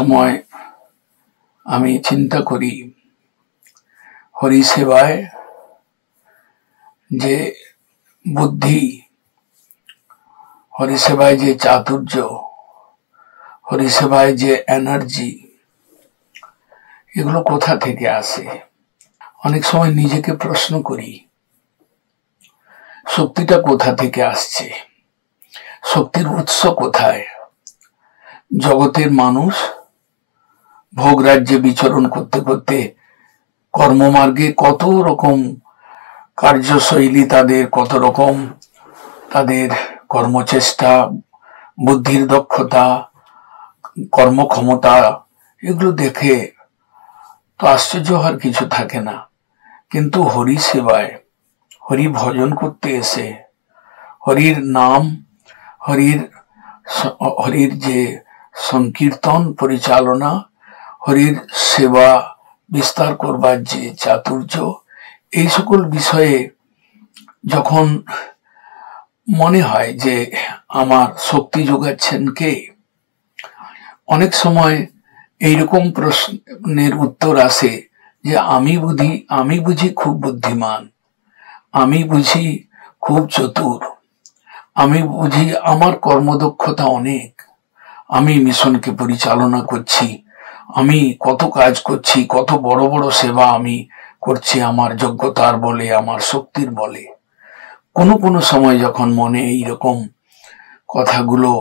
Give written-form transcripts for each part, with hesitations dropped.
সময় আমি চিন্তা করি হরি সেবায় যে বুদ্ধি, হরি সেবায় যে চাতুর্য, হরি সেবায় যে এনার্জি, এগুলো কোথা থেকে আসে? অনেক সময় নিজেকে প্রশ্ন করি, শক্তিটা কোথা থেকে আসছে, শক্তির উৎস কোথায়? জগতের মানুষ ভোগ রাজ্যে বিচরণ করতে করতে কর্মমার্গে কত রকম কার্যশৈলী, তাদের কত রকম তাদের কর্মচেষ্টা, বুদ্ধির দক্ষতা, কর্মক্ষমতা, এগুলো দেখে তো আশ্চর্য হওয়ার কিছু থাকে না। কিন্তু হরি সেবায়, হরি ভজন করতে এসে, হরির নাম, হরির যে সংকীর্তন পরিচালনা, হরির সেবা বিস্তার করবার যে চাতুর্য, এই সকল বিষয়ে যখন মনে হয় যে আমার শক্তি যোগাচ্ছেন কে, অনেক সময় এইরকম প্রশ্নের উত্তর আসে যে আমি বুঝি খুব বুদ্ধিমান, আমি বুঝি খুব চতুর, আমি বুঝি আমার কর্মদক্ষতা অনেক, আমি মিশনকে পরিচালনা করছি, আমি কত কাজ করছি, কত বড় বড় সেবা আমি করছি আমার যোগ্যতার বলে, আমার শক্তির বলে। কোনো সময় যখন মনে এইরকম কথাগুলো,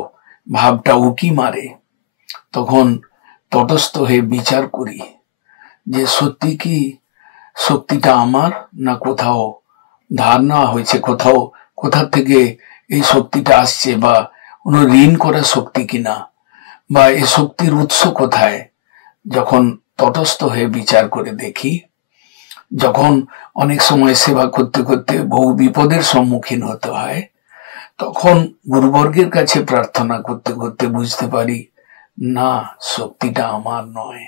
ভাবটা উকি মারে, তখন তটস্থ হয়ে বিচার করি যে সত্যি কি শক্তিটা আমার, না কোথাও ধার নেওয়া হয়েছে, কোথা থেকে এই শক্তিটা আসছে, বা কোনো ঋণ করা শক্তি কিনা, বা এই শক্তির উৎস কোথায়? যখন তটস্থ হয়ে বিচার করে দেখি, যখন অনেক সময় সেবা করতে করতে বহু বিপদের সম্মুখীন হতে হয়, তখন গুরুবর্গের কাছে প্রার্থনা করতে করতে বুঝতে পারি, না, শক্তিটা আমার নয়।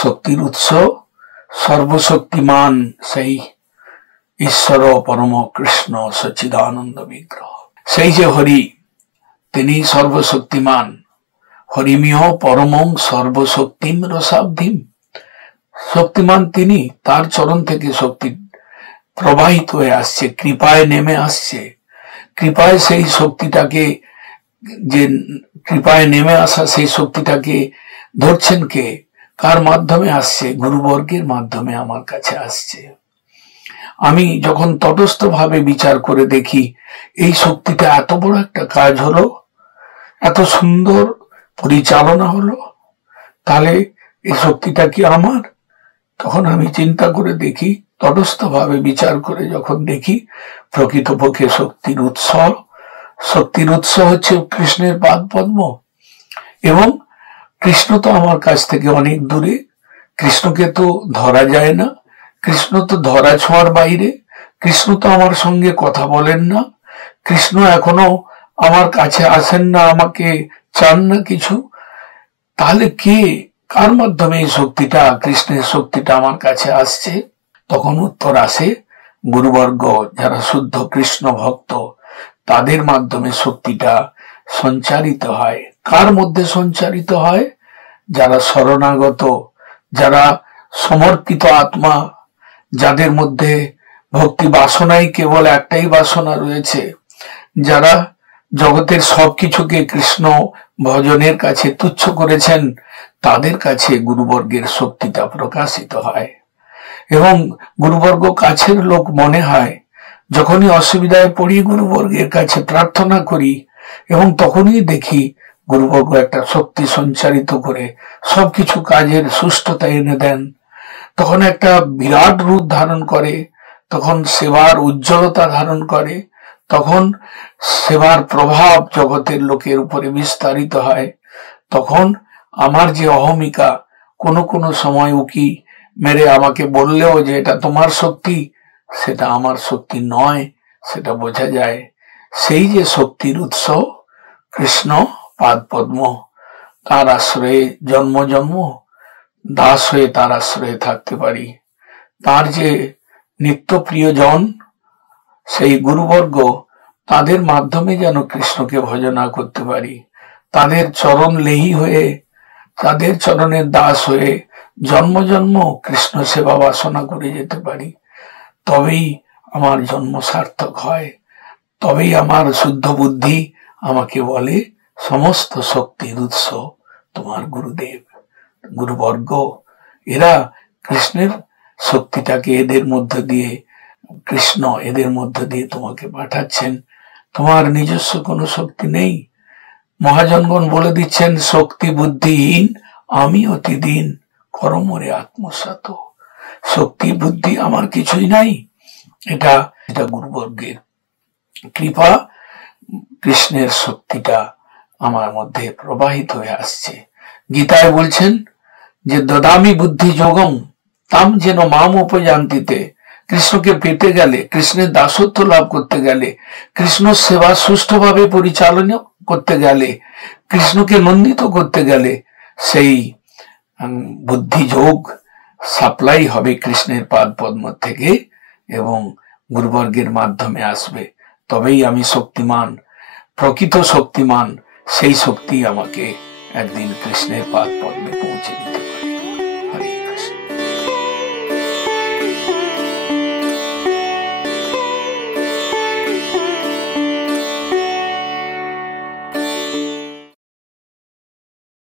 শক্তির উৎস সর্বশক্তিমান সেই ঈশ্বর পরম কৃষ্ণ সচ্চিদানন্দ বিগ্রহ, সেই যে হরি, তিনি সর্বশক্তিমান। হরিমিহ পরমং সর্বশক্তিম রসাব্ধিম, শক্তিমান তিনি, তার চরণ থেকে শক্তি প্রবাহিত হয়ে আসছে, কৃপায় নেমে আসছে। কৃপায় সেই শক্তিটাকে, যে কৃপায় নেমে আসা সেই শক্তিটাকে ধরছেন কে, কার মাধ্যমে আসছে? গুরুবর্গের মাধ্যমে আমার কাছে আসছে। আমি যখন তটস্থ ভাবে বিচার করে দেখি এই শক্তিটা এত বড় একটা কাজ হলো, এত সুন্দর পরিচালনা হলো, তাহলে এই শক্তিটা কি আমার? তখন আমি চিন্তা করে দেখি, তটস্থ ভাবে বিচার করে যখন দেখি, প্রকৃতপক্ষে শক্তির উৎস হচ্ছে কৃষ্ণের পাদ পদ্ম। এবং কৃষ্ণ তো আমার কাছ থেকে অনেক দূরে, কৃষ্ণকে তো ধরা যায় না, কৃষ্ণ তো ধরা ছোঁয়ার বাইরে, কৃষ্ণ তো আমার সঙ্গে কথা বলেন না, কৃষ্ণ এখনো আমার কাছে আসেন না, আমাকে চান না কিছু। তাহলে কার মাধ্যমে এই শক্তিটা, কৃষ্ণের শক্তিটা আমার কাছে আসছে? তখন উত্তর আসে, গুরুবর্গ যারা শুদ্ধ কৃষ্ণ ভক্ত, তাদের মাধ্যমে শক্তিটা সঞ্চারিত হয়। কার মধ্যে সঞ্চারিত হয়? যারা শরণাগত, যারা সমর্পিত আত্মা, যাদের মধ্যে ভক্তি বাসনাই কেবল একটাই বাসনা রয়েছে, যারা জগতের সবকিছুকে কৃষ্ণ ভজনের কাছে তুচ্ছ করেছেন, তাদের কাছে গুরুবর্গের শক্তিটা প্রকাশিত হয়। এবং গুরুবর্গ কাছের লোক মনে হয়। যখনই অসুবিধায় পড়ি গুরুবর্গের কাছে প্রার্থনা করি, এবং তখনই দেখি গুরুবর্গ একটা শক্তি সঞ্চারিত করে সবকিছু কাজের সুষ্ঠুতা এনে দেন। তখন একটা বিরাট রূপ ধারণ করে, তখন সেবার উজ্জ্বলতা ধারণ করে, তখন সেবার প্রভাব জগতের লোকের উপরে বিস্তারিত হয়। তখন আমার যে অহমিকা কোনো সময় উকি মেরে আমাকে বললেও যে এটা তোমার শক্তি, সেটা আমার শক্তি নয়, সেটা বোঝা যায়। সেই যে শক্তির উৎস কৃষ্ণ পাদ পদ্ম, তার আশ্রয়ে জন্ম দাস হয়ে তার আশ্রয়ে থাকতে পারি। তার যে নিত্য প্রিয়জন সেই গুরুবর্গ, তাদের মাধ্যমে যেন কৃষ্ণকে ভজনা করতে পারি, তাদের চরণ লেহি হয়ে তাদের চরণের দাস হয়ে জন্ম জন্ম কৃষ্ণ সেবা বাসনা করে যেতে পারি, তবেই আমার জন্ম সার্থক হয়। তবেই আমার শুদ্ধ বুদ্ধি আমাকে বলে সমস্ত শক্তির উৎস তোমার গুরুদেব, গুরুবর্গ। এরা কৃষ্ণের শক্তিটাকে এদের মধ্য দিয়ে, কৃষ্ণ এদের মধ্য দিয়ে তোমাকে পাঠাচ্ছেন। তোমার নিজস্ব কোনো শক্তি নেই। মহাজনগণ বলে দিচ্ছেন, শক্তি বুদ্ধিহীন আমি অতিদিন করমরে আত্মসাত। শক্তি বুদ্ধি আমার কিছুই নাই। এটা গুরুবর্গের কৃপা। কৃষ্ণের শক্তিটা আমার মধ্যে প্রবাহিত হয়ে আসছে। গীতায় বলছেন যে দদামি বুদ্ধি যোগম তাম যেন মাম উপজান্তিতে। কৃষ্ণকে পেতে গেলে, কৃষ্ণের দাসত্ব লাভ করতে গেলে, কৃষ্ণ সেবা সুষ্ঠুভাবে পরিচালনা করতে গেলে, কৃষ্ণকে নন্দিত করতে গেলে সেই বুদ্ধি যোগ সাপ্লাই হবে কৃষ্ণের পাদ পদ্ম থেকে এবং গুরুবর্গের মাধ্যমে আসবে। তবেই আমি শক্তিমান, প্রকৃত শক্তিমান। সেই শক্তি আমাকে একদিন কৃষ্ণের পাদ পদ্মে পৌঁছে দিতে